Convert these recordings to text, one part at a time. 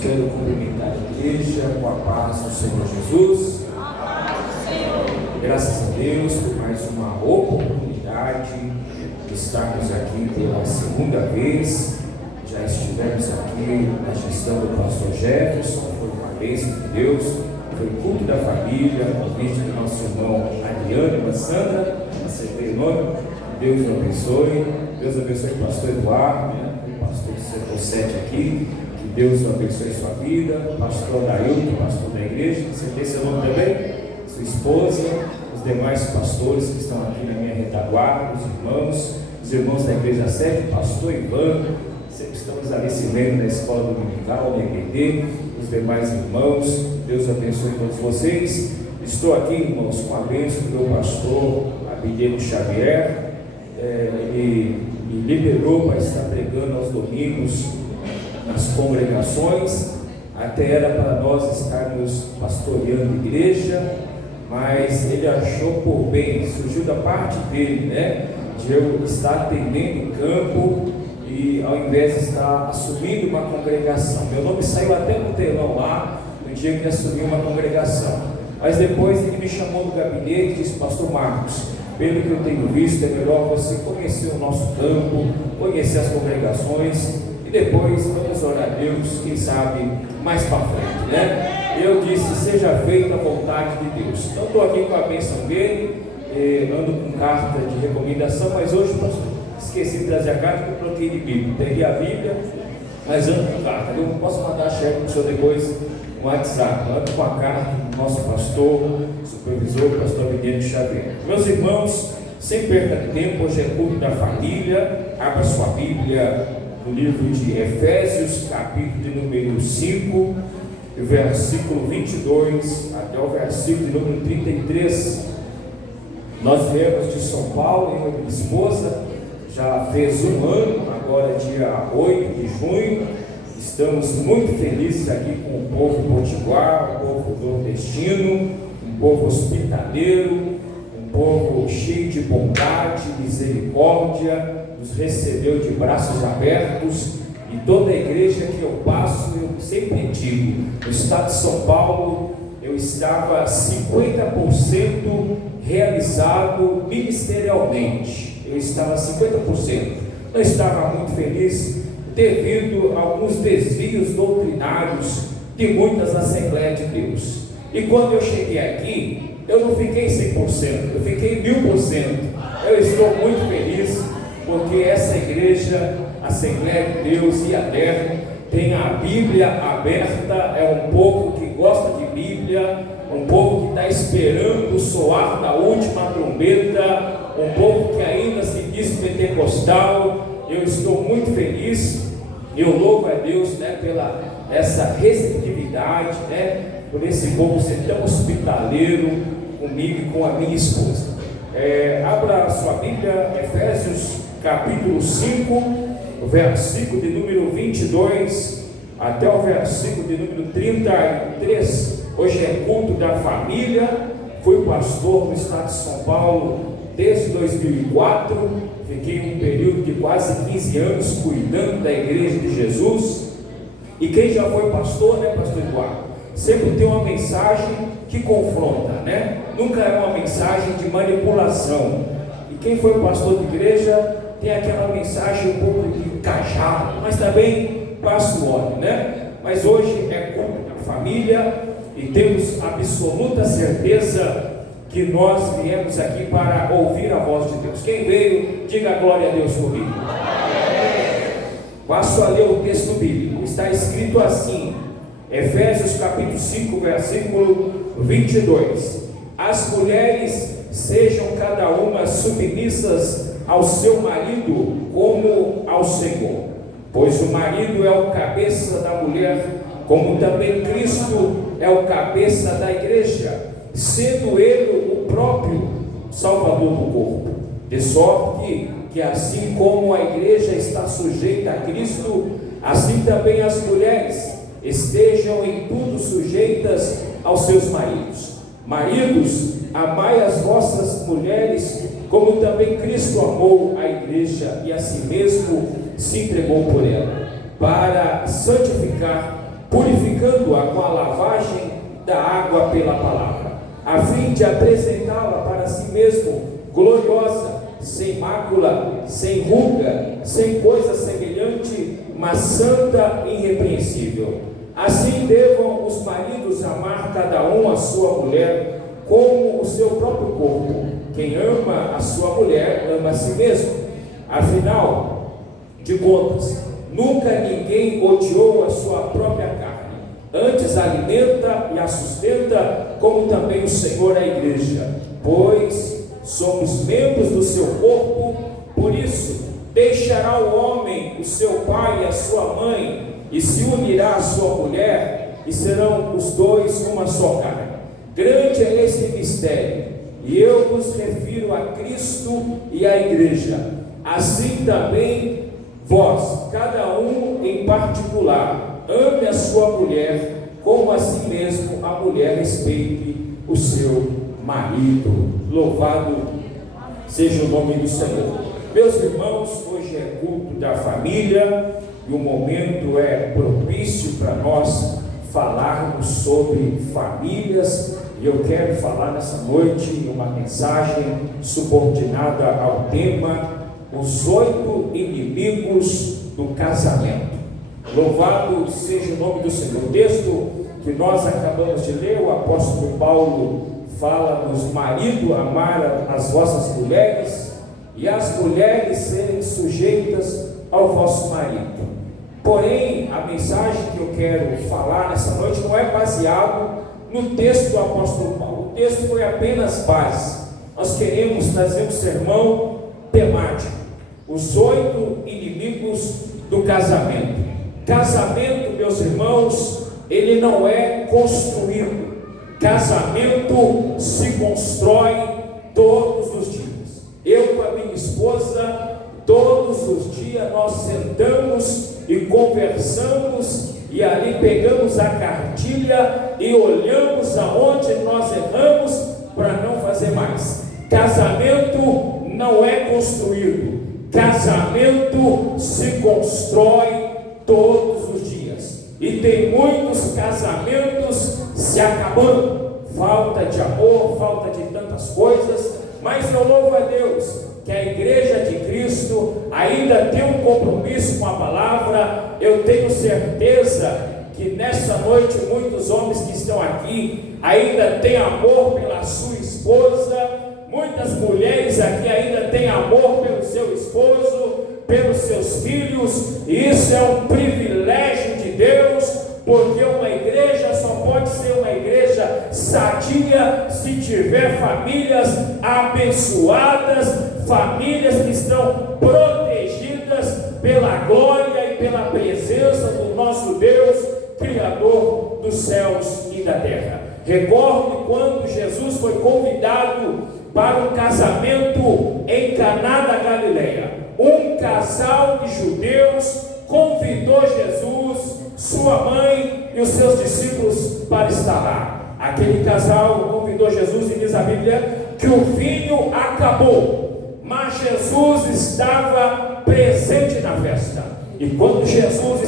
Quero cumprimentar a igreja com a paz do Senhor Jesus. Graças a Deus por mais uma oportunidade de estarmos aqui pela segunda vez. Já estivemos aqui na gestão do pastor Jefferson, foi uma bênção de Deus. Foi culto da família, convite do nosso irmão Adriano e Sandra, acertei o nome. Deus o abençoe. Deus abençoe o pastor Eduardo, o pastor do setor 7 aqui. Que Deus abençoe sua vida. Pastor Dailton, pastor da igreja. Você tem seu nome também? Sua esposa, os demais pastores que estão aqui na minha retaguarda, os irmãos da igreja 7, pastor Ivan. Sempre estamos ali se vendo na escola dominical, na EBD, os demais irmãos. Deus abençoe todos vocês. Estou aqui, irmãos, com a bênção do meu pastor Abdiel Xavier. Ele me liberou para estar pregando aos domingos nas congregações. Até era para nós estarmos pastoreando a igreja, mas ele achou por bem, surgiu da parte dele, de eu estar atendendo em campo e ao invés de estar assumindo uma congregação. Meu nome saiu até no telão lá, no dia que assumi uma congregação. Mas depois ele me chamou no gabinete e disse: pastor Marcos, pelo que eu tenho visto, é melhor você conhecer o nosso campo, conhecer as congregações e depois vamos orar a Deus, quem sabe mais para frente, Eu disse: seja feita a vontade de Deus. Então estou aqui com a bênção dele, ando com carta de recomendação, mas hoje, pastor, esqueci de trazer a carta porque eu troquei de Bíblia. Peguei a Bíblia, mas ando com carta. Eu não posso mandar cheque para o senhor depois no WhatsApp. Ando com a carta do nosso pastor, supervisor, pastor Abdiel Xavier. Meus irmãos, sem perda de tempo, hoje é culto da família. Abra sua Bíblia no livro de Efésios, capítulo de número 5, versículo 22 até o versículo de número 33. Nós viemos de São Paulo, eu e minha esposa. Já fez um ano, agora dia 8 de junho. Estamos muito felizes aqui com o povo potiguar, o povo nordestino, um povo hospitaleiro, um povo cheio de bondade, misericórdia, nos recebeu de braços abertos. E toda a igreja que eu passo, eu sempre digo, no estado de São Paulo, eu estava 50% realizado ministerialmente. Eu estava 50%, não estava muito feliz devido a alguns desvios doutrinários de muitas Assembleias de Deus. E quando eu cheguei aqui, eu não fiquei 100%, eu fiquei 1000%. Eu estou muito feliz porque essa igreja, Assembleia de Deus e Aberta, tem a Bíblia aberta, é um povo que gosta de Bíblia, um povo que está esperando o soar da última trombeta, um povo que ainda se diz pentecostal. Eu estou muito feliz, eu louvo a Deus pela essa receptividade, por esse povo ser tão hospitaleiro comigo e com a minha esposa. Abra a sua Bíblia, Efésios capítulo 5, o versículo de número 22 até o versículo de número 33. Hoje é culto da família. Fui pastor no estado de São Paulo desde 2004, fiquei um período de quase 15 anos cuidando da igreja de Jesus. E quem já foi pastor, pastor Eduardo, sempre tem uma mensagem que confronta, Nunca é uma mensagem de manipulação. E quem foi pastor de igreja tem aquela mensagem um pouco de cajado, mas também passa o óleo, Mas hoje é culto da família e temos absoluta certeza que nós viemos aqui para ouvir a voz de Deus. Quem veio, diga glória a Deus comigo. Passo a ler o texto bíblico. Está escrito assim, Efésios capítulo 5, versículo 22. As mulheres sejam cada uma submissas ao seu marido como ao Senhor, pois o marido é o cabeça da mulher, como também Cristo é o cabeça da igreja, sendo ele o próprio Salvador do corpo. De sorte que assim como a igreja está sujeita a Cristo, assim também as mulheres estejam em tudo sujeitas aos seus maridos. Maridos, amai as vossas mulheres, como também Cristo amou a igreja e a si mesmo se entregou por ela, para santificar purificando-a com a lavagem da água pela palavra, a fim de apresentá-la para si mesmo gloriosa, sem mácula, sem ruga, sem coisa semelhante, mas santa e irrepreensível. Assim devam os maridos amar cada um a sua mulher como o seu próprio corpo. Quem ama a sua mulher ama a si mesmo. Afinal de contas, nunca ninguém odiou a sua própria carne, antes a alimenta e a sustenta, como também o Senhor a igreja, pois somos membros do seu corpo. Por isso deixará o homem o seu pai e a sua mãe, e se unirá à sua mulher, e serão os dois uma só carne. Grande é esse mistério, e eu vos refiro a Cristo e à igreja. Assim também vós, cada um em particular, ame a sua mulher, como a si mesmo a mulher respeite o seu marido. Louvado seja o nome do Senhor. Meus irmãos, hoje é culto da família e o momento é propício para nós falarmos sobre famílias, e eu quero falar nessa noite uma mensagem subordinada ao tema: os 8 inimigos do casamento. Louvado seja o nome do Senhor. O texto que nós acabamos de ler, o apóstolo Paulo fala-nos: marido, amar as vossas mulheres, e as mulheres serem sujeitas ao vosso marido. Porém, a mensagem que eu quero falar nessa noite não é baseado no texto do apóstolo Paulo. O texto foi apenas base. Nós queremos trazer um sermão temático: os 8 inimigos do casamento. Casamento, meus irmãos, ele não é construído. Casamento se constrói todos os dias. Eu com a minha esposa, todos os dias nós sentamos e conversamos, e ali pegamos a cartilha e olhamos aonde nós erramos para não fazer mais. Casamento não é construído, casamento se constrói todos os dias, e tem muitos casamentos se acabando, falta de amor, falta de tantas coisas, mas eu louvo a Deus que a igreja de Cristo ainda tem um compromisso com a palavra. Eu tenho certeza que nessa noite muitos homens que estão aqui ainda têm amor pela sua esposa, muitas mulheres aqui ainda têm amor pelo seu esposo, pelos seus filhos, e isso é um privilégio de Deus, porque uma igreja só pode ser uma igreja sadia se tiver famílias abençoadas, famílias que estão protegidas pela glória e pela presença do nosso Deus, Criador dos céus e da terra. Recordo quando Jesus foi convidado para um casamento em Caná da Galileia. Um casal de judeus convidou Jesus, sua mãe e os seus discípulos para estar lá. Aquele casal convidou Jesus, e diz a Bíblia que o vinho acabou, mas Jesus estava presente na festa. E quando Jesus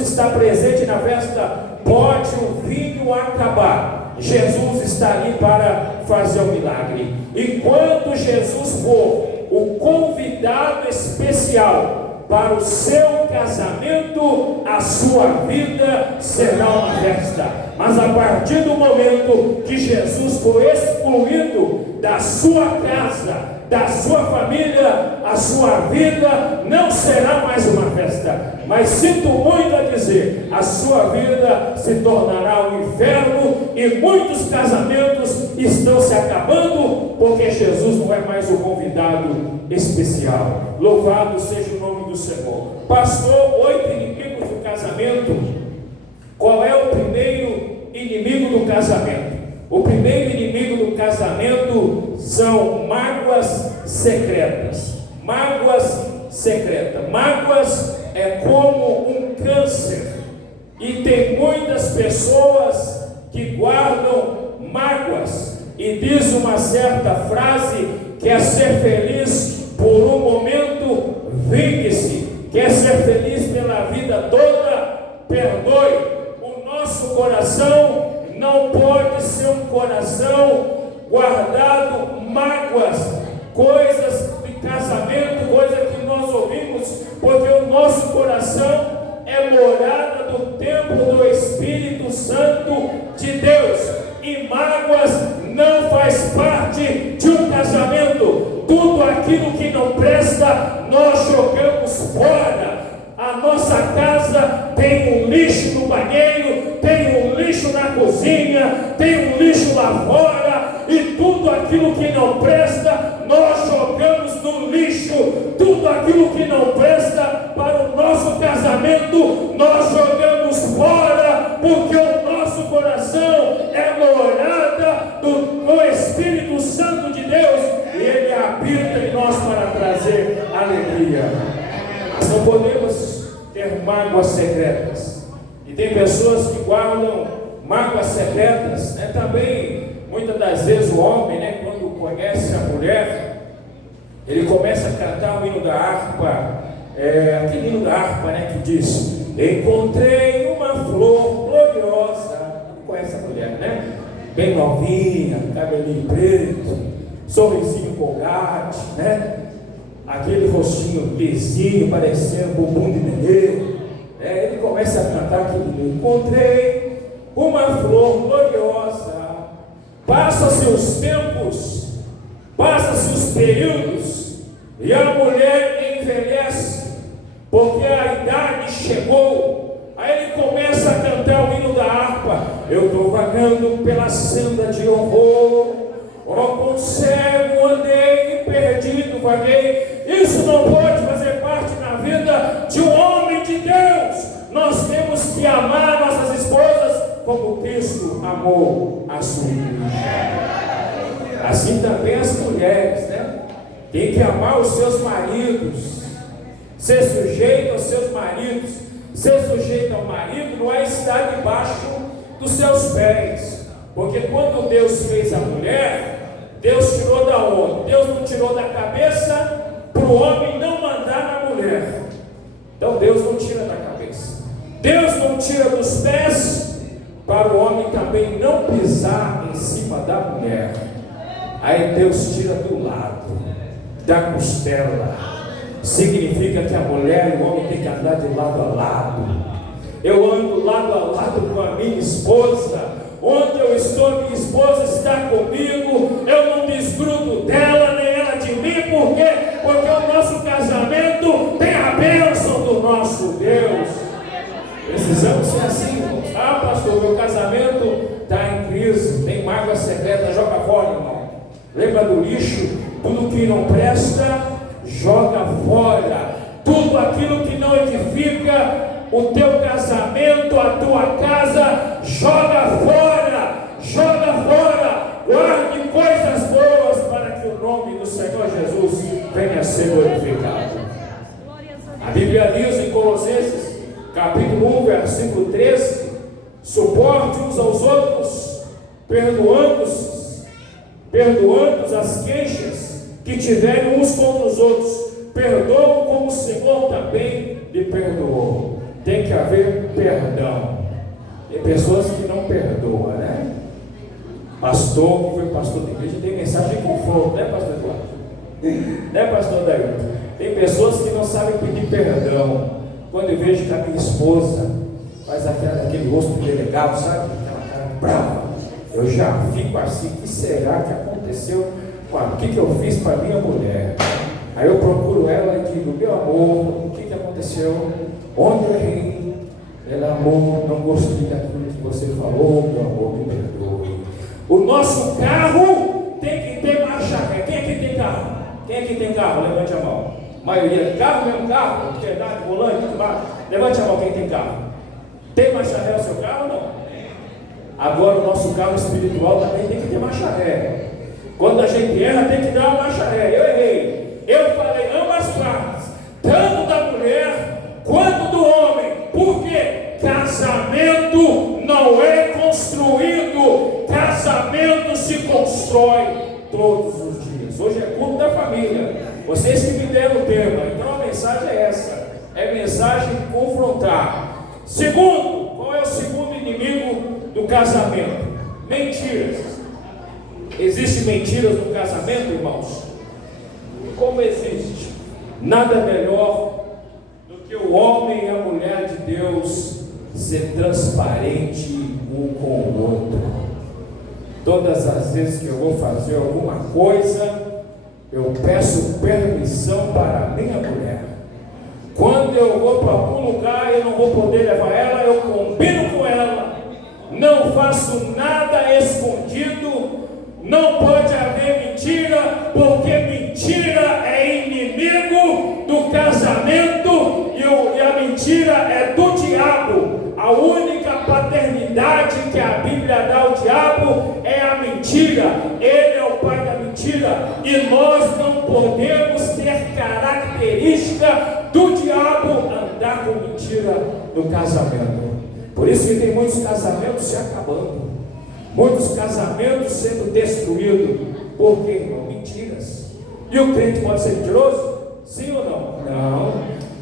está presente na festa, pode o vinho acabar, Jesus está ali para fazer o milagre. E quando Jesus for o convidado especial para o seu casamento, a sua vida será uma festa. Mas a partir do momento que Jesus for excluído da sua casa, da sua família, a sua vida não será mais uma festa, mas sinto muito a dizer, a sua vida se tornará um inferno, e muitos casamentos estão se acabando, porque Jesus não é mais o convidado especial. Louvado seja o nome do Senhor. Pastor, 8 inimigos do casamento. Qual é o primeiro inimigo do casamento? O primeiro inimigo do casamento são mágoas secretas. Mágoas secretas. Mágoas é como um câncer, e tem muitas pessoas que guardam mágoas, e diz uma certa frase: quer ser feliz por um momento, vingue-se. Quer ser feliz pela vida toda, perdoe. O nosso coração não pode ser um coração guardado mágoas, coisas de casamento, coisa que nós ouvimos, porque o nosso coração é morada do templo do Espírito Santo de Deus, e mágoas não faz parte de um casamento. Tudo aquilo que não presta, nós jogamos fora. A nossa casa tem um lixo no banheiro, tem um lixo na cozinha, tem um lixo lá fora, e tudo aquilo que não presta, nós jogamos no lixo. Tudo aquilo que não presta para o nosso casamento, nós jogamos fora, porque o nosso coração é morada do Espírito Santo de Deus, e Ele habita em nós para trazer alegria. Nós não podemos ter mágoas secretas, e tem pessoas que guardam mágoas secretas, né? Também, muitas das vezes o homem, né, quando conhece a mulher, ele começa a cantar o hino da harpa, aquele hino da harpa, né, que diz: encontrei uma flor gloriosa. Conhece a mulher, né? Bem novinha, cabelinho preto, sorrisinho colgate, né? Aquele rostinho lisinho, parecendo bumbum de nenê. Ele começa a cantar aquele hino: encontrei uma flor gloriosa. Passa-se os tempos, passa-se os períodos, e a mulher envelhece, porque a idade chegou. Aí ele começa a cantar o hino da harpa: eu estou vagando pela senda de horror, com cego andei e perdido vaguei. Isso não pode fazer parte na vida de um homem de Deus. Nós temos que amar nossas esposas como Cristo amou a sua igreja. Assim também as mulheres, né? Tem que amar os seus maridos, ser sujeito aos seus maridos. Ser sujeito ao marido não é estar debaixo dos seus pés, porque quando Deus fez a mulher, Deus tirou da onde? Deus não tirou da cabeça para o homem não mandar na mulher. Então Deus não tira da cabeça, Deus não tira dos pés para o homem também não pisar em cima da mulher. Aí Deus tira do lado, da costela. Significa que a mulher e o homem tem que andar de lado a lado. Eu ando lado a lado com a minha esposa. Onde eu estou, minha esposa está comigo. Eu não desgrudo dela, nem ela de mim. Por quê? Porque o nosso casamento tem a bênção do nosso Deus. Precisamos ser assim, irmãos. Ah, pastor, meu casamento está em crise, tem mágoa secreta, joga fora, irmão. Lembra do lixo? Tudo que não presta, joga fora. Tudo aquilo que não edifica o teu casamento, a tua casa, joga fora. Joga fora. Guarde coisas boas para que o nome do Senhor Jesus venha a ser glorificado. A Bíblia diz em Colossenses capítulo 1, versículo 13: suporte uns aos outros, perdoando as queixas que tiverem uns contra os outros. Perdoam como o Senhor também lhe perdoou. Tem que haver perdão. Tem pessoas que não perdoam, né? Pastor, que foi pastor da igreja, tem mensagem de conforto, né, pastor Eduardo? Né, pastor Daí? Tem pessoas que não sabem pedir perdão. Quando eu vejo que a minha esposa faz aquele rosto de delegado, sabe? Aquela cara brava, eu já fico assim: o que será que aconteceu? O que eu fiz para minha mulher? Aí eu procuro ela e digo: meu amor, o que aconteceu? Onde eu errei? Ela: amor, não gostei daquilo que você falou, meu amor, me perdoe. O nosso carro tem que ter marcha ré. Quem aqui tem carro? Quem aqui tem carro? Levante a mão. Maioria, carro mesmo, carro, verdade, volante, levante a mão quem tem carro. Tem marcha ré o seu carro ou não? Agora o nosso carro espiritual também tem que ter marcha ré. Quando a gente erra, tem que dar uma marcha ré. Eu errei, eu falei ambas partes, tanto da mulher quanto do homem, porque casamento não é construído, casamento se constrói todos os dias. Hoje é culto da família, vocês que me deram o tema, então a mensagem é essa, é mensagem de confrontar. Segundo, qual é o segundo inimigo do casamento? Mentiras. Existe mentiras no casamento, irmãos? Como existe? Nada melhor do que o homem e a mulher de Deus ser transparente um com o outro. Todas as vezes que eu vou fazer alguma coisa, eu peço permissão para a minha mulher. Quando eu vou para algum lugar e eu não vou poder levar ela, eu combino com ela. Não faço nada escondido. Não pode haver mentira, porque mentira é inimigo do casamento e a mentira é do diabo. A única paternidade que a Bíblia dá ao diabo é a mentira. Ele é o pai da mentira e nós não podemos ter característica do diabo andar com mentira no casamento. Por isso que tem muitos casamentos se acabando, muitos casamentos sendo destruídos. Por quê, irmão? Mentiras. E o crente pode ser mentiroso? Sim ou não? Não.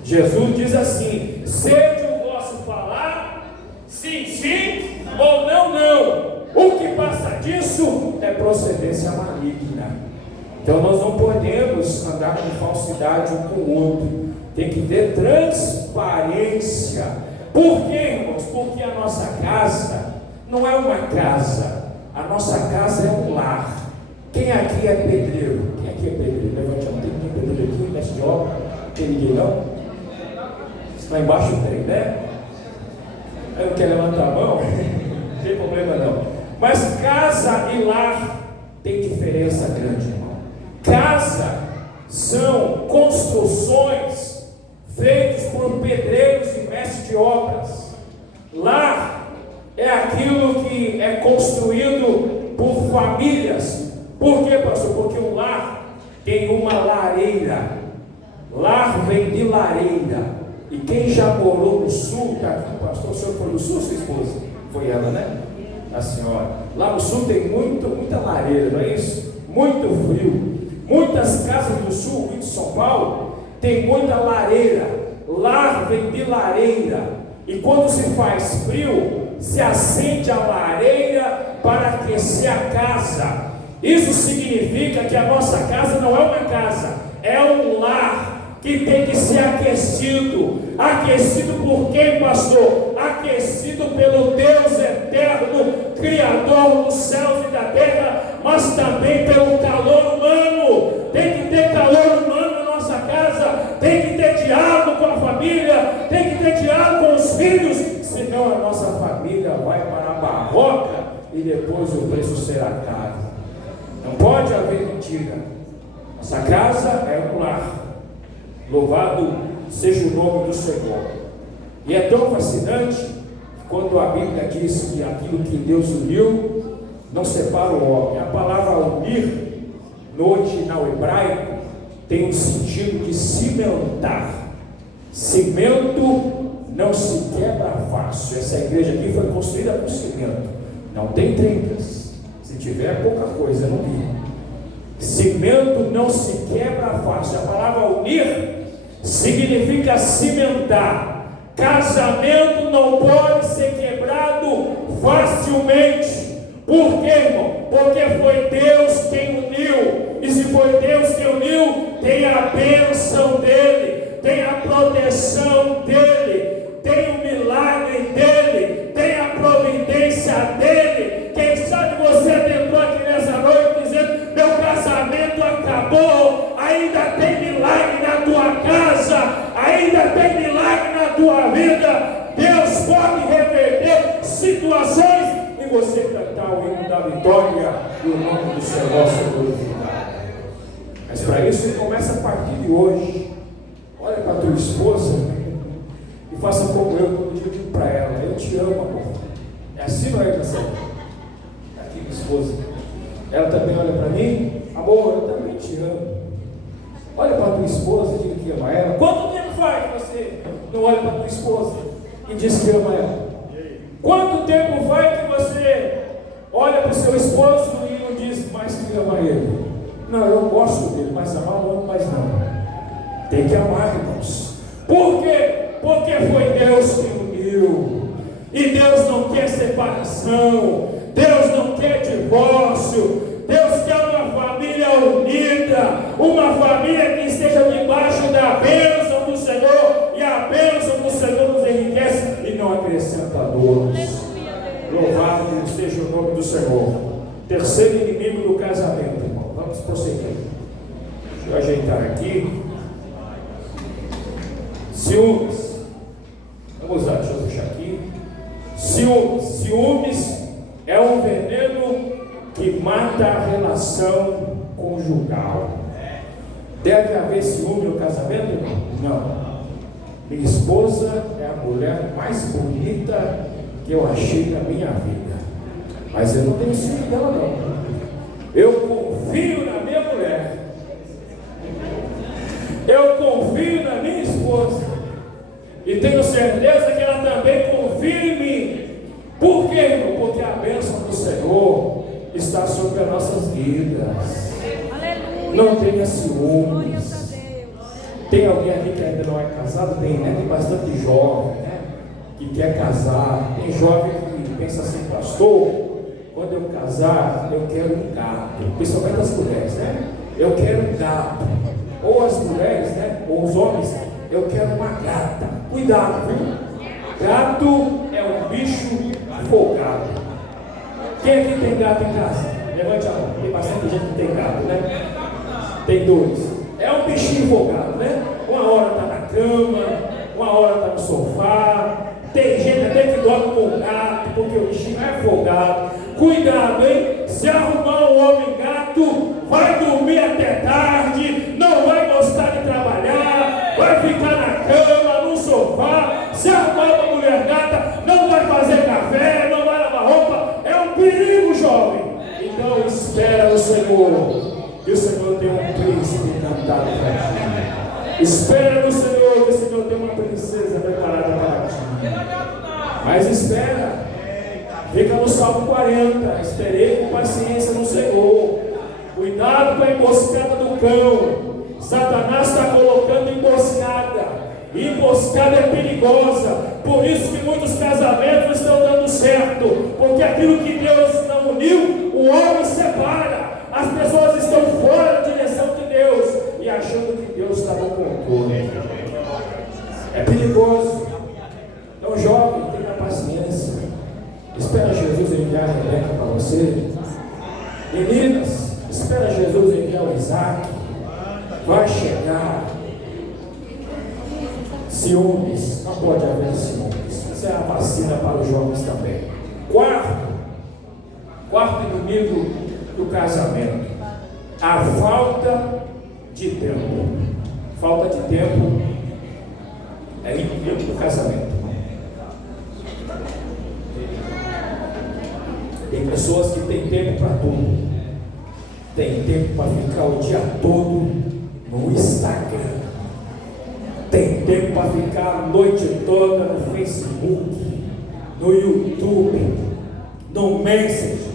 Jesus diz assim: seja o vosso falar sim, sim, ou não, não. O que passa disso é procedência maligna. Então nós não podemos andar com falsidade um com o outro. Tem que ter transparência. Por quê, irmãos? Porque a nossa casa não é uma casa. A nossa casa é um lar. Quem aqui é pedreiro? Quem aqui é pedreiro? Levante a mão. Tem ninguém pedreiro aqui, mestre de obra? Tem ninguém não? Lá embaixo tem, né? Eu não quero levantar a mão. Não tem problema não. Mas casa e lar tem diferença grande, irmão. Casa são construções feitas por pedreiros e mestres de obras. Lar é aquilo que é construído por famílias. Por quê, pastor? Porque o lar tem uma lareira. Lar vem de lareira. E quem já morou no sul, tá aqui, pastor, o senhor foi no sul, sua esposa? Foi ela, né? A senhora. Lá no sul tem muita lareira, não é isso? Muito frio. Muitas casas do sul, Rio de São Paulo, tem muita lareira. Lar vem de lareira. E quando se faz frio, se acende a lareira para aquecer a casa. Isso significa que a nossa casa não é uma casa, é um lar que tem que ser aquecido. Aquecido por quem, pastor? Aquecido pelo Deus eterno, Criador dos céus e da terra, mas também pelo calor humano. Tem que ter calor humano na nossa casa, tem que ter diálogo com a família, tem que ter diálogo com os filhos, senão a nossa família vai para a barroca e depois o preço será caro. Não pode haver mentira. Nossa casa é um lar. Louvado seja o nome do Senhor. E é tão fascinante quando a Bíblia diz que aquilo que Deus uniu não separa o homem. A palavra unir no original hebraico tem um sentido de cimentar. Cimento não se quebra fácil. Essa igreja aqui foi construída com cimento, não tem trincas. Se tiver pouca coisa, não vi. Cimento não se quebra fácil. A palavra unir significa cimentar. Casamento não pode ser quebrado facilmente. Por quê, irmão? Porque foi Deus quem uniu. E se foi Deus quem uniu, tem a bênção dele, tem a proteção dele, tem o milagre dele, tem a providência dele. Quem sabe você entrou aqui nessa noite dizendo: meu casamento acabou. Ainda tem milagre na tua casa, ainda tem milagre na tua vida. Deus pode reverter situações e você cantar o hino da vitória e o nome do Senhor ser glorificado. Mas para isso você começa a partir de hoje. Olha para a tua esposa e faça como eu, todo dia eu digo para ela: eu te amo, amor. É assim, não é, Marcelo? Aqui minha esposa, ela também olha para mim: amor, eu também te amo. Olha para a tua esposa e diga que ama ela. Quanto tempo faz que você não olha para a tua esposa e diz que ama ela? Quanto tempo faz que você olha para o seu esposo e não diz mais que ama ele? Não, eu gosto dele, mas amar não amo mais não. Tem que amar, irmãos. Por quê? Porque foi Deus que uniu. uniu. E Deus não quer separação, Deus não quer divórcio, Deus quer uma família unida, uma família que esteja debaixo da bênção do Senhor, e a bênção do Senhor nos enriquece e não acrescenta dores. Louvado seja o nome do Senhor. Terceiro inimigo do casamento, irmão. Vamos prosseguir. Deixa eu ajeitar aqui. Ciúmes. Vamos lá, deixa eu puxar aqui. Ciúmes. Ciúmes é um veneno que mata a relação conjugal. Deve haver ciúme no casamento? Não. Minha esposa é a mulher mais bonita que eu achei na minha vida. Mas eu não tenho ciúme dela, não. Eu confio na minha mulher. Eu confio na minha esposa. E tenho certeza que ela também confia em mim. Por quê, irmão? Porque a bênção do Senhor está sobre as nossas vidas. Aleluia. Não tenha ciúmes. Tem alguém aqui que ainda não é casado? Tem, né? Tem bastante jovem, né? Que quer casar. Tem jovem que pensa assim, pastor, quando eu casar, eu quero um gato. Principalmente as mulheres, né? Eu quero um gato. Ou as mulheres, né? Ou os homens, eu quero uma gata. Cuidado, viu? Gato é um bicho folgado. Quem aqui tem gato em casa? Levante a mão. Tem bastante gente que tem gato, né? Tem dois. É um bichinho folgado, né? Uma hora está na cama, uma hora está no sofá. Tem gente até que dorme com o gato, porque o bichinho é folgado. Cuidado, hein? Se arrumar um homem gato, vai dormir até tarde, não vai gostar de trabalhar, vai ficar na cama, no sofá. Se arrumar uma mulher gata, não vai fazer café, não vai lavar roupa. É um perigo, jovem. Então espera no Senhor, que o Senhor tem um príncipe encantado para ti. Espera no Senhor, que o Senhor tem uma princesa preparada para ti. Mas espera. Fica no Salmo 40. Esperei com paciência no Senhor. Cuidado com a emboscada do cão. Satanás está colocando emboscada. E emboscada é perigosa. Por isso que muitos casamentos estão dando certo. Porque aquilo que Deus não uniu, o homem separa. As pessoas estão fora da direção de Deus e achando que Deus está no controle. É perigoso. Então, jovem, tenha paciência. Espera Jesus enviar a Rebeca para você. Meninas, espera Jesus enviar o Isaac. Vai chegar. Ciúmes, não pode haver ciúmes. Isso é a vacina para os jovens também. Quarto inimigo do casamento: a falta de tempo. Falta de tempo é inimigo do casamento. Tem pessoas que têm tempo para tudo. Tem tempo para ficar o dia todo no Instagram. Tem tempo para ficar a noite toda no Facebook, no YouTube, no Messenger,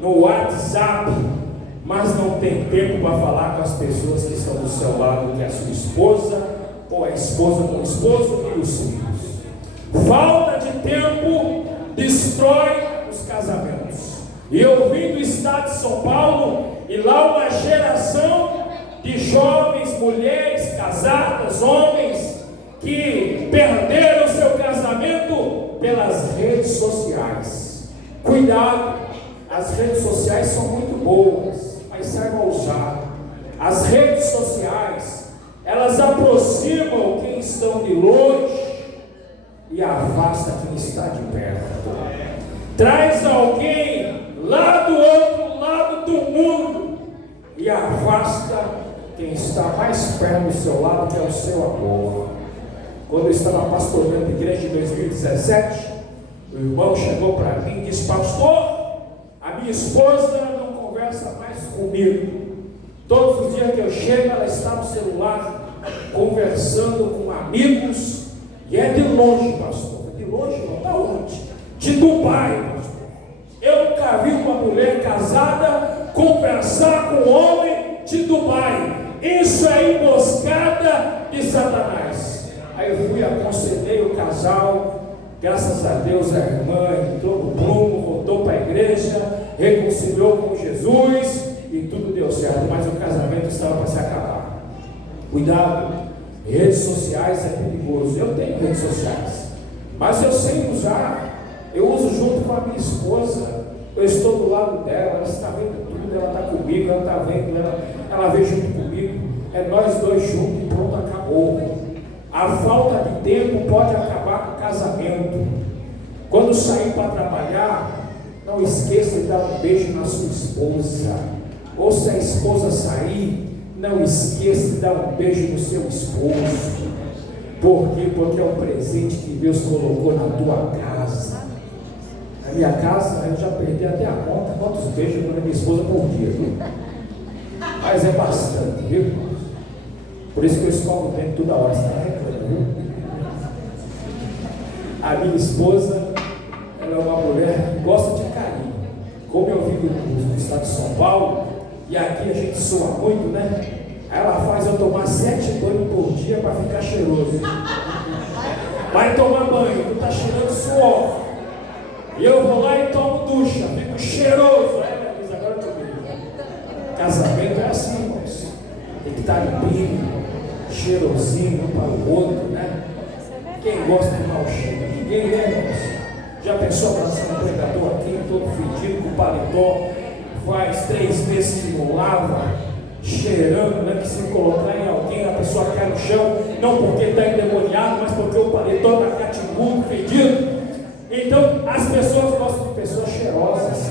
no WhatsApp, mas não tem tempo para falar com as pessoas que estão do seu lado, que é a sua esposa, ou a esposa com o esposo e os filhos. Falta de tempo destrói os casamentos. E eu vim do estado de São Paulo, e lá uma geração de jovens, mulheres, casadas, homens, que perderam seu casamento pelas redes sociais. Cuidado, as redes sociais são muito boas, mas saibam usar. As redes sociais, elas aproximam quem estão de longe e afasta quem está de perto. Traz alguém lá do outro lado do mundo e afasta quem está mais perto do seu lado, que é o seu amor. Quando eu estava pastoreando a igreja em 2017, o irmão chegou para mim e disse: pastor, a minha esposa não conversa mais comigo. Todos os dias que eu chego, ela está no celular conversando com amigos, e é de longe, pastor. De longe não, está onde? De Dubai, pastor. Eu nunca vi uma mulher casada conversar com um homem de Dubai. Isso é emboscada de Satanás. Aí eu fui, aconselhei o casal, Graças a Deus a irmã entrou no prumo, voltou para a igreja, reconciliou com Jesus e tudo deu certo, mas o casamento estava para se acabar. Cuidado, redes sociais é perigoso. Eu tenho redes sociais, mas eu sei usar. Eu uso junto com a minha esposa. Eu estou do lado dela, ela está vendo tudo, ela está comigo, ela está vendo, ela vê junto comigo. É nós dois juntos e pronto, acabou. A falta de tempo pode acabar com o casamento. Quando sair para trabalhar, não esqueça de dar um beijo na sua esposa. Ou se a esposa sair, não esqueça de dar um beijo no seu esposo. Por quê? Porque é um presente que Deus colocou na tua casa. Na minha casa, eu já perdi até a conta quantos beijos eu dou na minha esposa por dia, viu? Mas é bastante, viu? Por isso que eu escovo o dente toda hora, você está reclamando, viu? A minha esposa, ela é uma mulher que gosta de carinho. Como eu vivo no estado de São Paulo, e aqui a gente sua muito, né? Ela faz eu tomar 7 banhos por dia para ficar cheiroso. Vai tomar banho, tu está cheirando suor. E eu vou lá e tomo ducha, fico cheiroso. Mas agora eu tô bem. Casamento é assim, irmãos. Tem que estar limpinho, cheirosinho um para o outro, né? Quem gosta de mau cheiro? Ninguém, né, irmãos? Já pensou abraçando um pregador aqui, todo fedido, com paletó, faz 3 meses que não lava, cheirando, né? Que se colocar em alguém, a pessoa cai no chão, não porque está endemoniado, mas porque o paletó está catimbudo, fedido. Então, as pessoas gostam de pessoas cheirosas.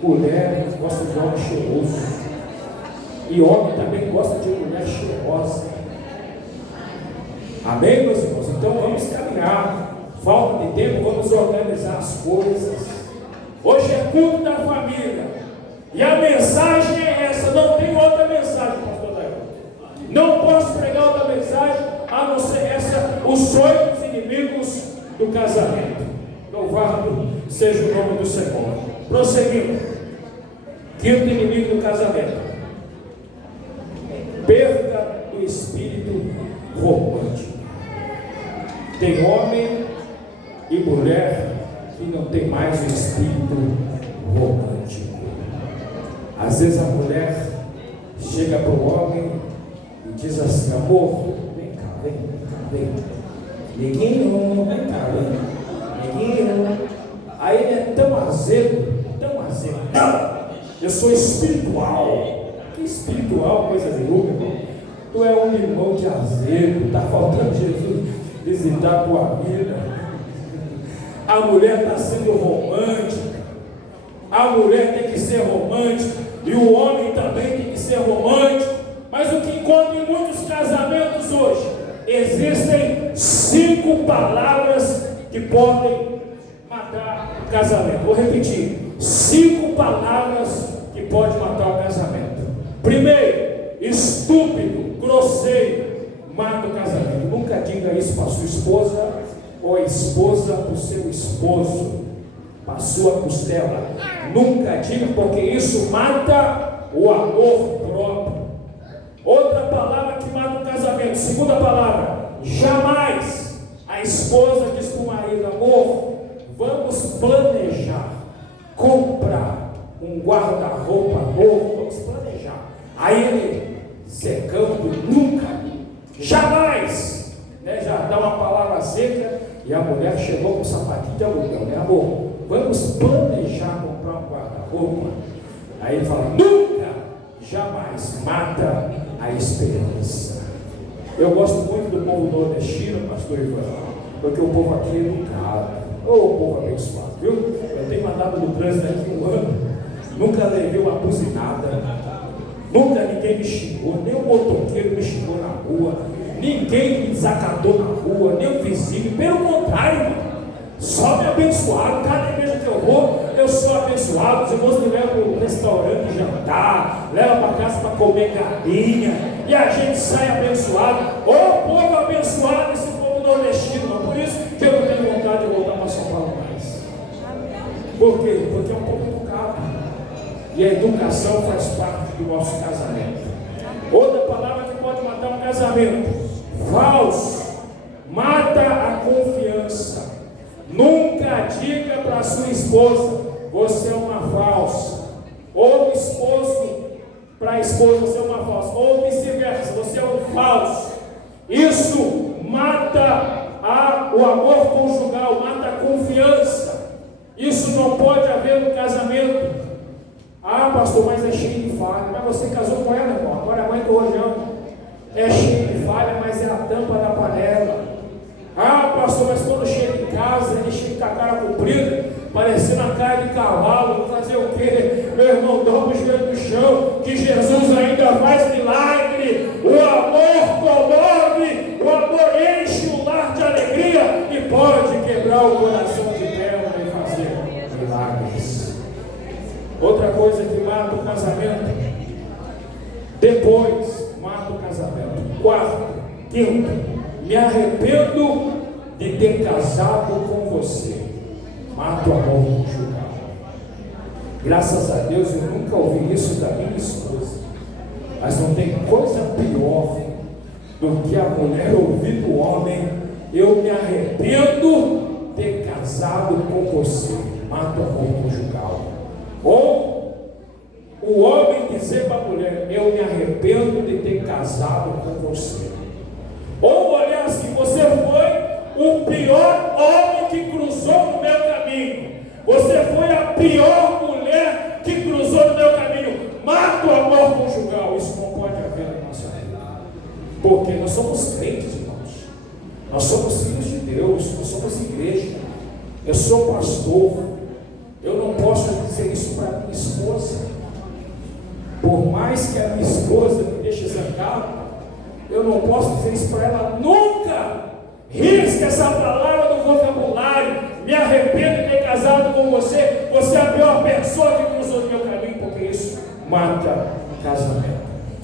Mulheres gostam de homem cheiroso. E homem também gosta de mulher cheirosa. Amém, meus irmãos? Então, vamos caminhar. Falta de tempo, vamos organizar as coisas. Hoje é culto da família. E a mensagem é essa. Não tem outra mensagem, pastor Davi. Não posso pregar outra mensagem, a não ser essa, os sonhos inimigos do casamento. Louvado seja o nome do Senhor. Prosseguindo. Quinto inimigo do casamento: perda do espírito romântico. Tem homem e mulher que não tem mais o espírito romântico. Às vezes a mulher chega para o homem e diz assim: amor, vem cá, vem. Neguinho, vem cá, vem. Aí ele é tão azedo. Não, eu sou espiritual. Que espiritual, coisa nenhuma, irmão. Tu é um limão de azedo. Está faltando Jesus visitar a tua vida. A mulher está sendo romântica. A mulher tem que ser romântica. E o homem também tem que ser romântico. Mas o que encontra em muitos casamentos hoje, existem 5 palavras que podem matar o casamento. Vou repetir: 5 palavras que podem matar o casamento. Primeiro, estúpido, grosseiro, mata o casamento. Nunca diga isso para sua esposa, ou a esposa para o seu esposo, para a sua costela. Nunca diga, porque isso mata o amor próprio. Outra palavra que mata o casamento. Segunda palavra: jamais. A esposa diz para o marido: amor, vamos planejar, comprar um guarda-roupa novo, vamos planejar. Aí ele, secando, nunca, jamais, né? Já dá uma palavra seca, e a mulher chegou com um sapatinho de algodão, né? Amor, vamos planejar comprar um guarda-roupa. Aí ele fala: nunca, jamais, mata a esperança. Eu gosto muito do povo nordestino, pastor Ivan, porque o povo aqui é educado. Ô, povo abençoado, viu? Eu tenho mandado no trânsito aqui 1 ano, nunca levei uma buzinada, nunca ninguém me xingou, nem o motoqueiro me xingou na rua, ninguém me desacatou na rua, nem o vizinho, pelo contrário, irmão, só me abençoaram. Cada igreja que eu vou, eu sou abençoado. Os irmãos me levam para o restaurante jantar, levam para casa para comer galinha, e a gente sai abençoado. Ô povo abençoado, esse povo nordestino, por isso que eu não tenho vontade de voltar para São Paulo mais. Por quê? Porque é um povo educado, e a educação faz parte do nosso casamento. Outra palavra que pode matar um casamento: falso. Mata a confiança. Nunca diga para sua esposa: você é uma falsa. Ou o esposo para a esposa: você é uma falsa. Ou vice-versa: você é um falso. Isso mata o amor conjugal, mata a confiança. Isso não pode haver no casamento. Ah, pastor, mas é cheio de falha. Mas você casou com ela, irmão. Agora é a mãe do Rojão. É cheio de falha, mas é a tampa da panela. Ah, pastor, mas quando chega em casa, ele chega com a cara comprida, parecendo a cara de cavalo. Fazer o quê? Meu irmão, dobra o joelho no chão, que Jesus ainda faz milagre. O amor comove, o amor enche o lar de alegria e pode quebrar o coração de pedra e fazer milagres. Outra coisa que mata o casamento, depois mata o casamento. Quarto, quinto, me arrependo de ter casado com você. Mata o amor conjugal. Graças a Deus eu nunca ouvi isso da minha esposa. Mas não tem coisa pior do que a mulher ouvir do homem: eu me arrependo de ter casado com você. Mata o amor conjugal. Ou o homem dizer para a mulher: eu me arrependo de ter casado com você. Ou olhar assim: você foi o pior homem que cruzou no meu caminho. Você foi a pior mulher que cruzou no meu caminho. Mata o amor conjugal. Isso não pode haver na nossa vida. Porque nós somos crentes, irmãos. Nós somos filhos de Deus. Nós somos igreja. Eu sou pastor. Eu não posso dizer isso para minha esposa. Por mais que a minha esposa me deixe zangado, eu não posso dizer isso para ela nunca. Risca essa palavra do vocabulário. Me arrependo de ter casado com você. Você é a pior pessoa que cruzou no meu caminho, porque isso mata o casamento.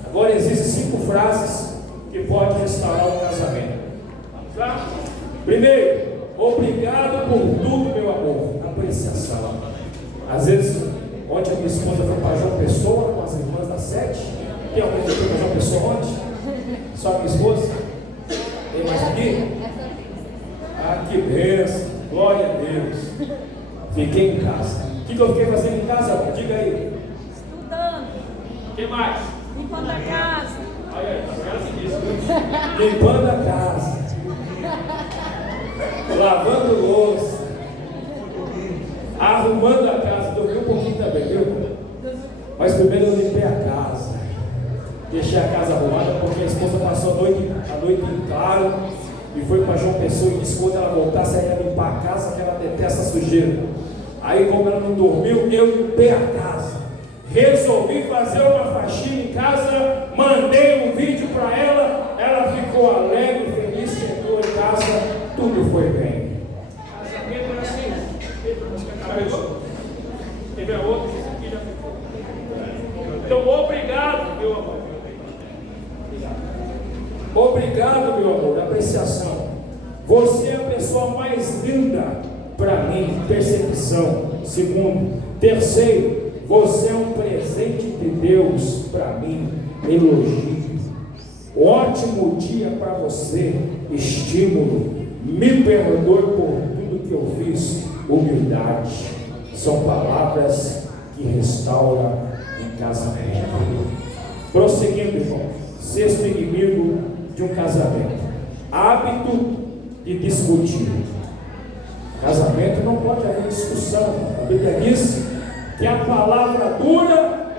Agora existem 5 frases que podem restaurar o casamento. Vamos lá? Primeiro, obrigado por tudo, meu amor. Apreciação. Às vezes, ontem a minha esposa foi para João Pessoa com as irmãs da 7. Tem alguém que foi para João Pessoa ontem? Só a minha esposa? Tem mais aqui? Ah, que bênção, glória a Deus. Fiquei em casa. O que eu fiquei fazendo em casa? Diga aí. Estudando. O que mais? Limpando a casa. Olha aí, tá limpando a casa. Lavando louça. Arrumando a casa. Dormi um pouquinho também, viu? Mas primeiro eu limpei a casa. Deixei a casa arrumada porque a esposa passou a noite em claro e foi para João Pessoa e disse que quando ela voltasse ela ia limpar a casa, que ela detesta sujeira. Aí, como ela não dormiu, eu limpei a casa. Resolvi fazer uma faxina em casa, mandei um vídeo para ela, ela ficou alegre, feliz, chegou em casa, tudo foi bem. Casamento era assim. Teve a outra, esse aqui já ficou. Então, obrigado, meu amor. Obrigado, meu amor, apreciação. Você é a pessoa mais linda para mim, percepção. Segundo. Terceiro, você é um presente de Deus para mim, elogio. Ótimo dia para você, estímulo. Me perdoe por tudo que eu fiz, humildade. São palavras que restauram um casamento. Prosseguindo, irmão. Sexto inimigo de um casamento: hábito de discutir. Casamento não pode haver discussão. A Bíblia diz que a palavra dura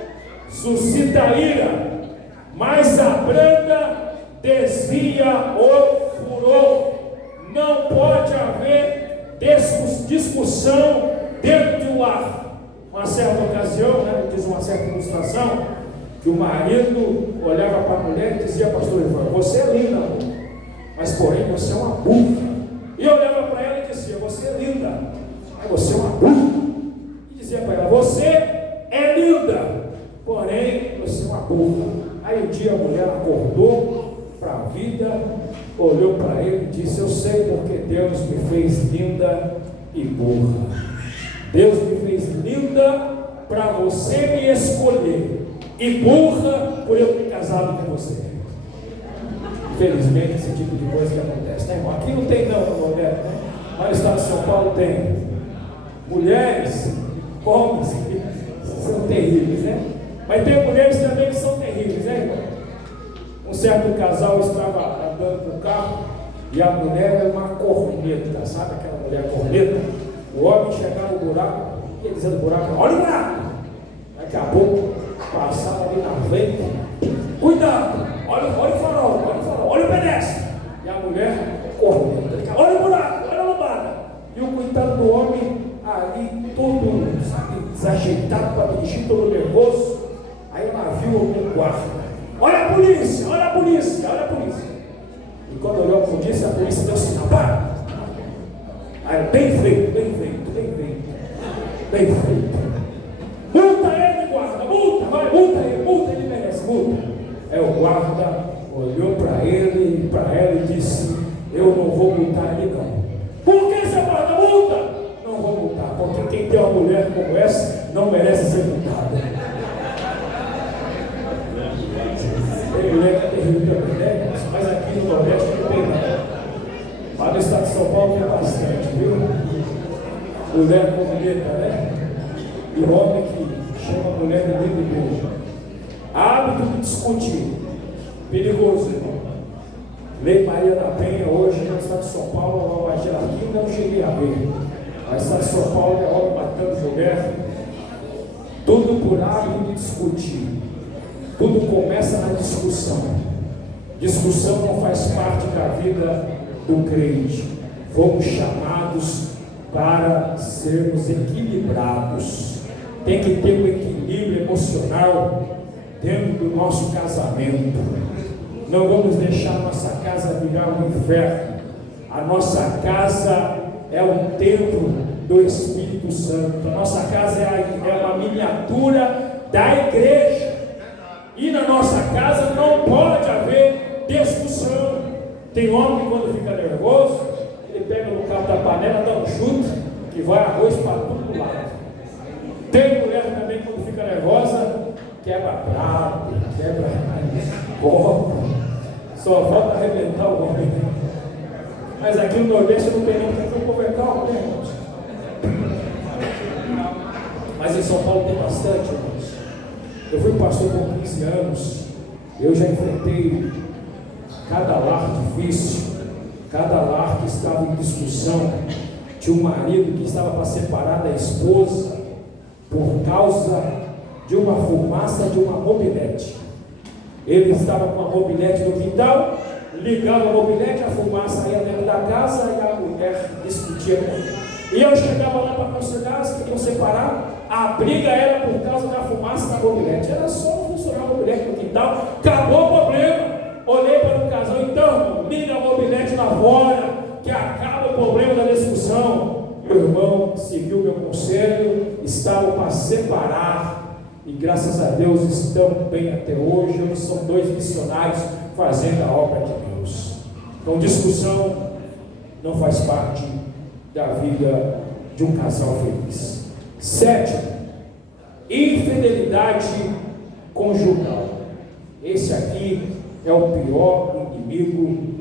suscita ira, mas a branda desvia o furor. Não pode haver discussão dentro de um lar. Uma certa ocasião, diz uma certa ilustração, que o marido olhava para a mulher e dizia: pastor Ivan, você é linda, amor, mas porém você é uma burra. E olhava para ela e dizia: você é linda, mas você é uma burra. E dizia para ela: você é linda, porém você é uma burra. Aí um dia a mulher acordou para a vida, olhou para ele e disse: eu sei porque Deus me fez linda e burra. Deus me fez linda para você me escolher, e burra por eu ter casado com você. Infelizmente, esse tipo de coisa que acontece, né, irmão? Aqui não tem não, mulher, né? Mas no estado de São Paulo tem mulheres, homens que são terríveis, né? Mas tem mulheres também que são terríveis, né, irmão? Um certo casal estava andando com o carro e a mulher era uma corneta, sabe aquela mulher corneta? O homem chegava no buraco, ia dizendo buraco, olha o buraco! Daqui a pouco, passava ali na frente, cuidado, olha o farol, olha o pedestre. E a mulher corneta, olha o buraco, olha a lombada. E o coitado do homem ali, todo, sabe, desajeitado para dirigir, todo nervoso. Aí ela viu algum guarda. Olha a polícia, olha a polícia, olha a polícia. E quando olhou a polícia deu sinal, para. Aí, bem feito. Multa ele, guarda, multa ele merece, multa. Aí o guarda olhou para ele e para ela e disse, eu não vou multar ele não. Por que seu guarda multa? Não vou multar, porque quem tem uma mulher como essa não merece ser multada. Tem mulher que é terrível também, né? Mas aqui no Nordeste não tem nada. Lá no estado de São Paulo tem bastante, viu? Mulher corneta, né? E o homem que chama a mulher de livre. Hábito de discutir. Perigoso, irmão. Lei Maria da Penha, hoje no estado de São Paulo, a hierarquia não cheguei a ver. Mas no estado de São Paulo é homem matando mulher. Tudo por hábito de discutir. Tudo começa na discussão. Discussão não faz parte da vida do crente. Fomos chamados para sermos equilibrados. Tem que ter um equilíbrio emocional dentro do nosso casamento. Não vamos deixar nossa casa virar um inferno. A nossa casa é um templo do Espírito Santo. A nossa casa é uma miniatura da igreja. E na nossa casa não pode haver discussão. Tem homem que quando fica nervoso, ele pega no cabo da panela, dá um chute, que vai arroz para todo lado. Tem mulher também quando fica nervosa, quebra prato, quebra copo, só falta arrebentar o homem. Mas aqui no Nordeste não tem nem que conversar, né, irmãos? Mas em São Paulo tem bastante, irmãos. Eu fui pastor por 15 anos, eu já enfrentei cada lar difícil, cada lar que estava em discussão. Tinha um marido que estava para separar da esposa por causa de uma fumaça de uma mobilete. Ele estava com a mobilete no quintal, ligava a mobilete, a fumaça ia dentro da casa e a mulher discutia com ele. E eu chegava lá para aconselhar, eles queriam separar. A briga era por causa da fumaça da mobilete. Era só funcionar a mobilete no quintal, acabou o problema. Olhei para o casal, então, liga a mobilete lá fora, que acaba o problema da discussão. Meu irmão seguiu meu conselho, estavam para separar, e graças a Deus estão bem até hoje. Hoje são 2 missionários fazendo a obra de Deus. Então, discussão não faz parte da vida de um casal feliz. 7, infidelidade conjugal. Esse aqui é o pior inimigo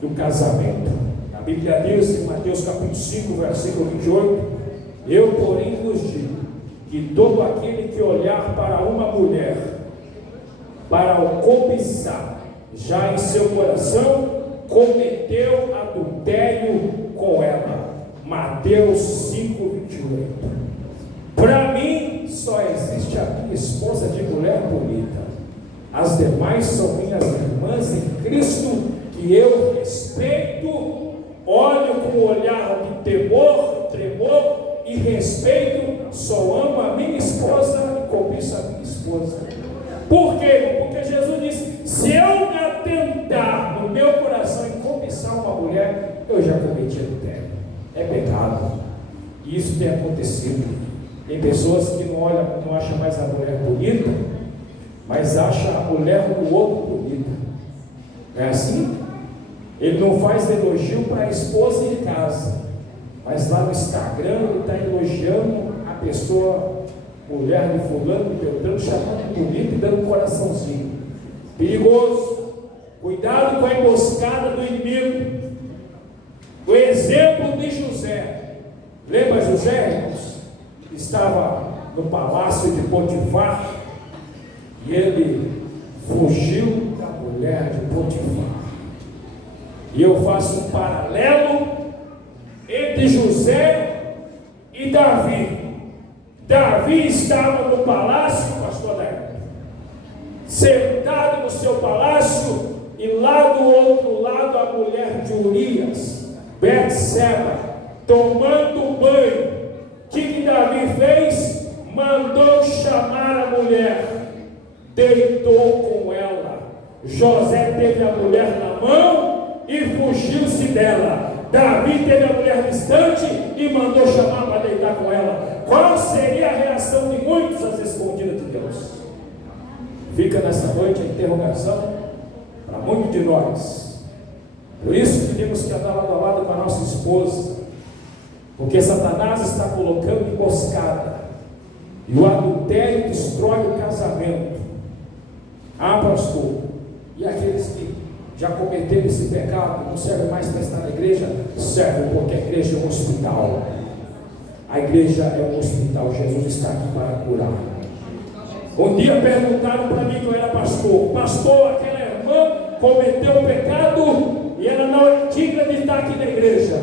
do casamento. A Bíblia diz em Mateus capítulo 5, versículo 28, eu porém vos digo, que todo aquele que olhar para uma mulher, para o cobiçar, já em seu coração, cometeu adultério com ela. Mateus 5, 28. Para mim, só existe a minha esposa de mulher bonita. As demais são minhas irmãs em Cristo, que eu respeito, olho com um olhar de temor, tremor e respeito. Só amo a minha esposa e cobiço a minha esposa. Por quê? Porque Jesus disse: se eu me atentar no meu coração em cobiçar uma mulher, eu já cometi adultério. É pecado. E isso tem acontecido. Tem pessoas que não acham mais a mulher bonita, mas acham a mulher do outro bonita. É assim? Ele não faz elogio para a esposa em casa, mas lá no Instagram ele está elogiando a pessoa, mulher de fulano, de Beltrano, chamando de bonita e dando um coraçãozinho. Perigoso. Cuidado com a emboscada do inimigo. O exemplo de José. Lembra José, irmãos? Estava no palácio de Potifar e ele fugiu da mulher de Potifar. E eu faço um paralelo entre José e Davi. Davi estava no palácio, pastor Davi, sentado no seu palácio, e lá do outro lado a mulher de Urias, Betseba, tomando banho. O que Davi fez? Mandou chamar a mulher, deitou com ela. José teve a mulher na mão e fugiu-se dela. Davi teve a mulher distante e mandou chamar para deitar com ela. Qual seria a reação de muitos às escondidas de Deus? Fica nessa noite a interrogação para muitos de nós. Por isso que temos que andar lado a lado com a nossa esposa, porque Satanás está colocando emboscada, e o adultério destrói o casamento. Ah, pastor, e aqueles que já cometeram esse pecado não servem mais para estar na igreja? Servem, porque a igreja é um hospital. A igreja é um hospital. Jesus está aqui para curar. Um dia perguntaram para mim que eu era pastor: pastor, aquela irmã cometeu um pecado e ela não é digna de estar aqui na igreja.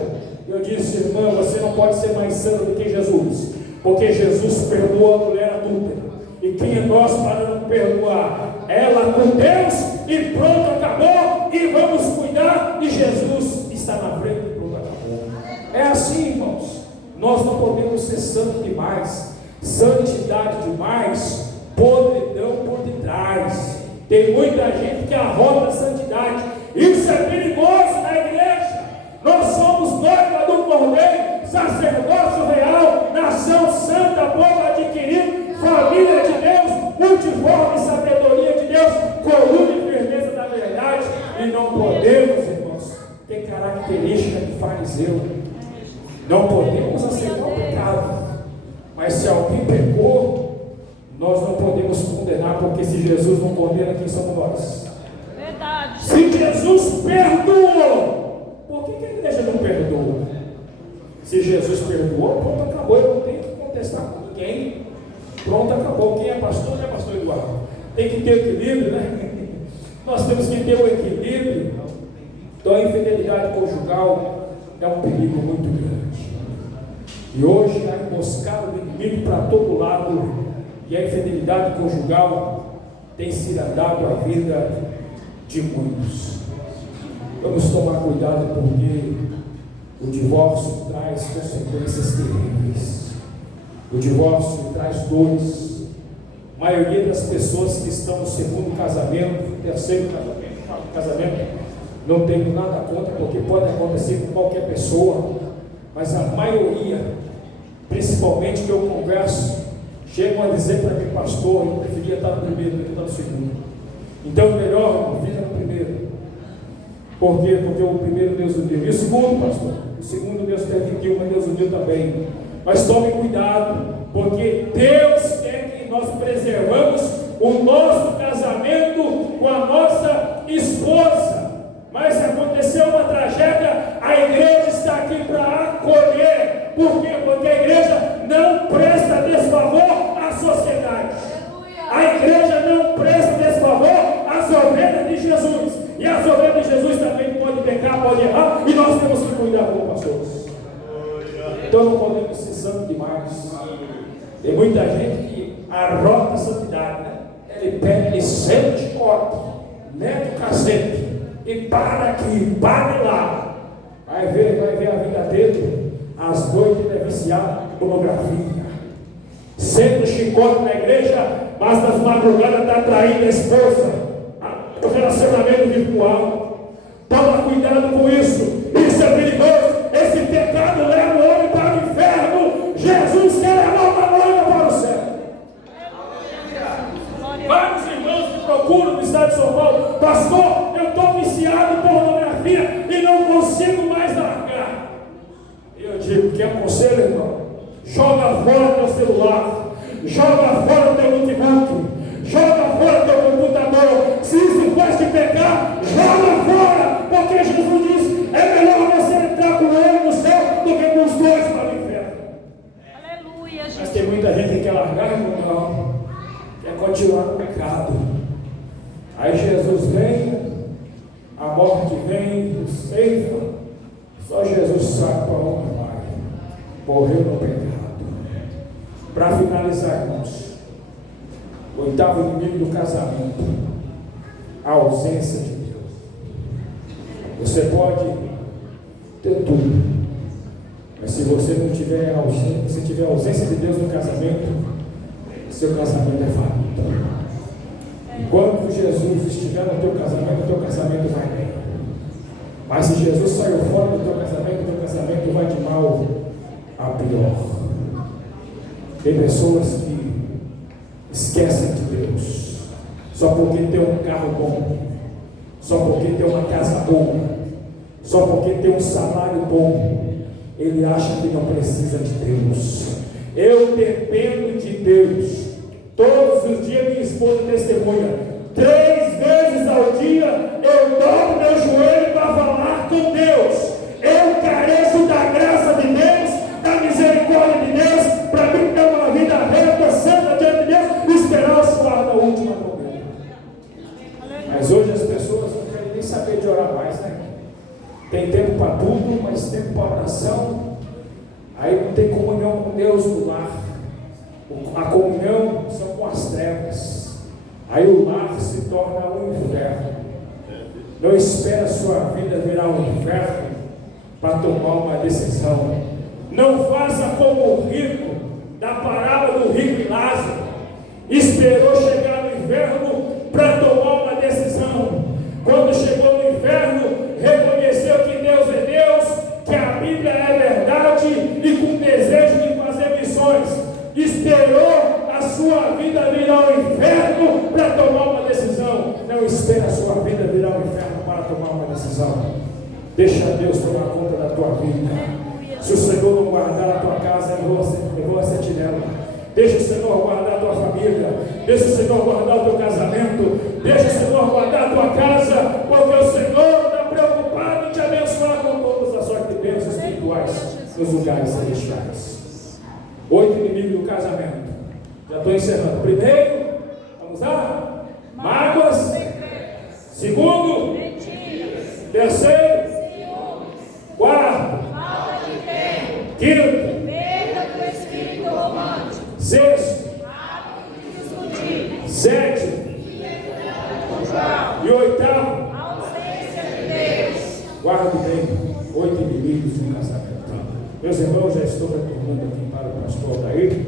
Eu disse: irmã, você não pode ser mais santo do que Jesus, porque Jesus perdoou a mulher adúltera. E quem é nós para não perdoar ela com Deus? E pronto, acabou, e vamos cuidar, e Jesus está na frente e pronto, acabou. É assim, irmãos. Nós não podemos ser santos demais, santidade demais, podridão por detrás. Tem muita gente que arroba a santidade. Isso é perigoso na igreja. Nós somos noiva do Cordeiro, sacerdócio real, nação santa, povo adquirido, família de Deus, multiforme sabedoria de Deus, coluna e firmeza da verdade. E não podemos, irmãos, ter característica de fariseu. Não podemos aceitar o pecado. Mas se alguém pecou, nós não podemos condenar, porque se Jesus não condena, quem somos nós? Verdade. Se Jesus perdoou, por que a igreja não perdoa? Se Jesus perdoou, pronto, acabou. Eu não tenho que contestar com ninguém. Pronto, acabou. Quem é pastor não é pastor Eduardo. Tem que ter equilíbrio, né? Nós temos que ter o equilíbrio. Então a infidelidade conjugal é um perigo muito grande. E hoje há emboscada do inimigo para todo lado, e a infidelidade conjugal tem cirandado a vida de muitos. Vamos tomar cuidado, porque o divórcio traz consequências terríveis. O divórcio traz dores. A maioria das pessoas que estão no segundo casamento, terceiro casamento, quarto casamento, não tenho nada contra, porque pode acontecer com qualquer pessoa, mas a maioria, principalmente que eu converso, chegam a dizer para mim: pastor, eu preferia estar no primeiro do que estar no segundo. Então, melhor, irmão, fica no primeiro. Por quê? Porque o primeiro Deus uniu. E o segundo, pastor? O segundo Deus permitiu, mas Deus uniu também. Mas tome cuidado, porque Deus quer que nós preservamos o nosso casamento com a nossa esposa. Mas se aconteceu uma tragédia, a igreja está aqui para acolher. Por quê? Porque a igreja não presta desfavor à sociedade. A igreja não presta desfavor às ovelhas de Jesus. E as ovelhas de Jesus também podem pecar, podem errar, e nós temos que cuidar como pastores. Então não podemos ser santos demais. Tem muita gente que arrota a santidade, né? Ele pega, ele senta o chicote, mete o cacete e para aqui, para lá. Vai ver a vida dele. Às noites ele é viciado em pornografia. Senta o chicote na igreja, mas nas madrugadas está traindo a esposa. O relacionamento virtual. Toma cuidado com isso. Isso é perigoso. Esse pecado leva o homem para o inferno. Jesus quer levar uma noiva para o céu. Vários irmãos que procuram no estado de São Paulo: pastor, eu estou viciado em pornografia e não consigo mais largar. Eu digo: que aconselho, irmão? Joga fora teu celular, joga fora teu notebook, joga fora teu computador. Se isso faz te pecar, joga fora, porque Jesus diz: é melhor você entrar com muita gente que quer largar, não, quer continuar no pecado. Aí Jesus vem, a morte vem, ceifa. Só Jesus sabe para onde vai. Morreu no pecado. Para finalizar, irmãos, o oitavo inimigo do casamento, a ausência de Deus. Você pode ter tudo, mas se você não tiver ausência, se tiver ausência de Deus no casamento, seu casamento é falido. Enquanto Jesus estiver no teu casamento vai bem. Mas se Jesus saiu fora do teu casamento vai de mal a pior. Tem pessoas que esquecem de Deus, só porque tem um carro bom, só porque tem uma casa boa, só porque tem um salário bom, ele acha que não precisa de Deus. Eu dependo de Deus. Todos os dias minha esposa testemunha, 3 vezes ao dia eu dobro meu joelho para falar com Deus. Eu careço da graça de Deus, da misericórdia de Deus, para mim ter uma vida reta, santa diante de Deus e esperar o suar da última promessa. Mas hoje as pessoas não querem nem saber de orar mais, né? Tem tempo para tudo, mas tempo para oração. Aí não tem comunhão com Deus no lar. A comunhão são com as trevas. Aí o lar se torna um inferno. Não espere a sua vida virar um inferno para tomar uma decisão. Não faça como o rico da parábola do rico e Lázaro. Esperou chegar no inferno para tomar uma decisão. Quando chegou no inferno, reconheceu que Deus é Deus, que a Bíblia é verdade e com desejo de fazer missões. Esperou a sua vida virar um inferno para tomar uma decisão. Não espera a sua vida virar um inferno para tomar uma decisão. Deixa Deus tomar conta da tua vida. Se o Senhor não guardar a tua casa, eu vou a sentinela. Deixa o Senhor guardar a tua família. Deixa o Senhor guardar o teu casamento. Deixa o Senhor guardar a tua casa, porque o Senhor está preocupado em te abençoar com todas as sortes de bênçãos espirituais nos lugares celestiais. 8 inimigos do casamento. Já estou encerrando. Primeiro, vamos lá? Mágoas. Segundo, terceiro, quarto, quinto, sexto, sétimo e oitavo. Guarde bem, 8 inimigos do casamento. Meus irmãos, já estou retornando aqui para o pastor Daí,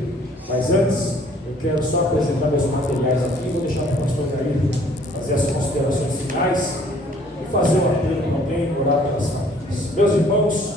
mas antes eu quero só apresentar meus materiais aqui. Vou deixar o pastor Daí fazer as considerações finais e fazer um apelo para alguém orar pelas famílias. Meus irmãos,